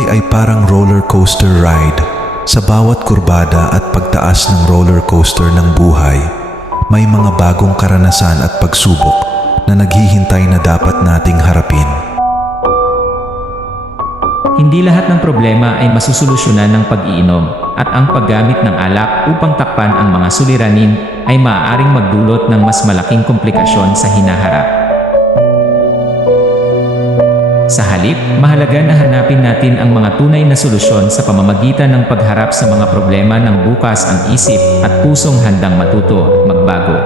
buhay ay parang roller coaster ride. Sa bawat kurbada at pagtaas ng roller coaster ng buhay, may mga bagong karanasan at pagsubok na naghihintay na dapat nating harapin. Hindi lahat ng problema ay masusolusyonan ng pag-iinom, at ang paggamit ng alak upang takpan ang mga suliranin ay maaaring magdulot ng mas malaking komplikasyon sa hinaharap. Sa halip, mahalaga na hanapin natin ang mga tunay na solusyon sa pamamagitan ng pagharap sa mga problema ng bukas ang isip at pusong handang matuto at magbago.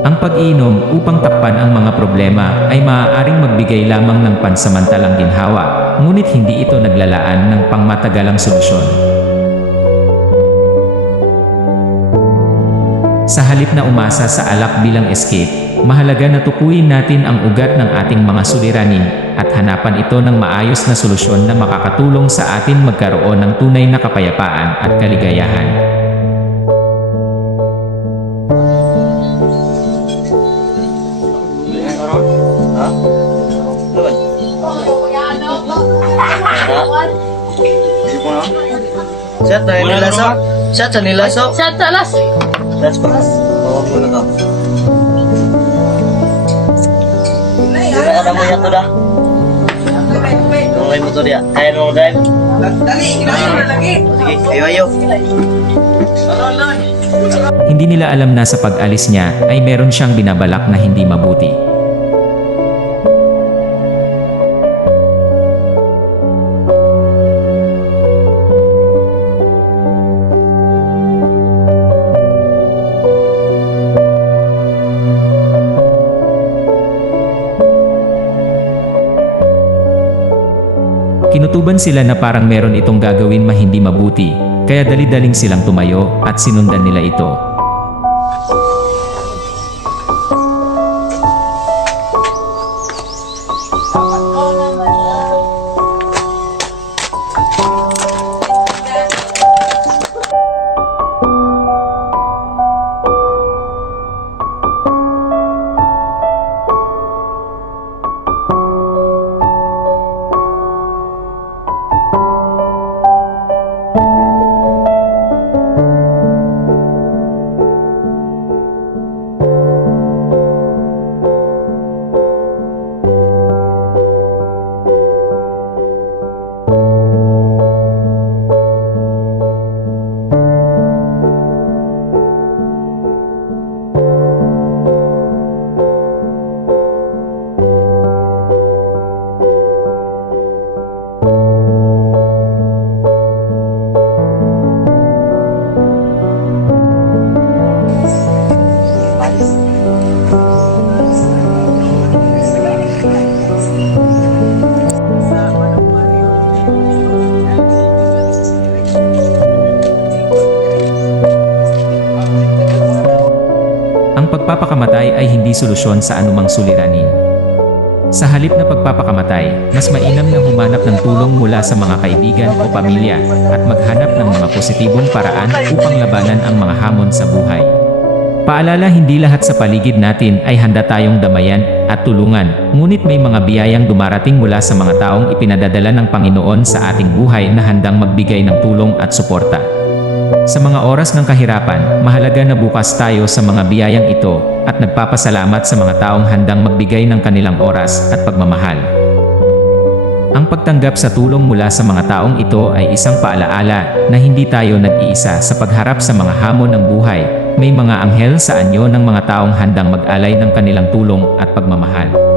Ang pag-iinom upang takpan ang mga problema ay maaaring magbigay lamang ng pansamantalang ginhawa, ngunit hindi ito naglalaan ng pangmatagalang solusyon. Sa halip na umasa sa alak bilang escape, mahalaga na tukuyin natin ang ugat ng ating mga suliranin at hanapan ito ng maayos na solusyon na makakatulong sa atin magkaroon ng tunay na kapayapaan at kaligayahan. Set na nilasok. Set sa nilasok. Set talas. That's pa. Oo, muna ka. Ada mo yan to da. Nungay mo to dia. Kaya nung drive. Dali, ilayo lagi. Sige, ayo. Hindi nila alam na sa pag-alis niya ay meron siyang binabalak na hindi mabuti. Kinutuban sila na parang meron itong gagawin hindi mabuti, kaya dali-daling silang tumayo at sinundan nila ito. Pagpapakamatay ay hindi solusyon sa anumang suliranin. Sa halip na pagpapakamatay, mas mainam na humanap ng tulong mula sa mga kaibigan o pamilya at maghanap ng mga positibong paraan upang labanan ang mga hamon sa buhay. Paalala, hindi lahat sa paligid natin ay handa tayong damayan at tulungan, ngunit may mga biyayang dumarating mula sa mga taong ipinadadala ng Panginoon sa ating buhay na handang magbigay ng tulong at suporta. Sa mga oras ng kahirapan, mahalaga na bukas tayo sa mga biyayang ito at nagpapasalamat sa mga taong handang magbigay ng kanilang oras at pagmamahal. Ang pagtanggap sa tulong mula sa mga taong ito ay isang paalaala na hindi tayo nag-iisa sa pagharap sa mga hamon ng buhay. May mga anghel sa anyo ng mga taong handang mag-alay ng kanilang tulong at pagmamahal.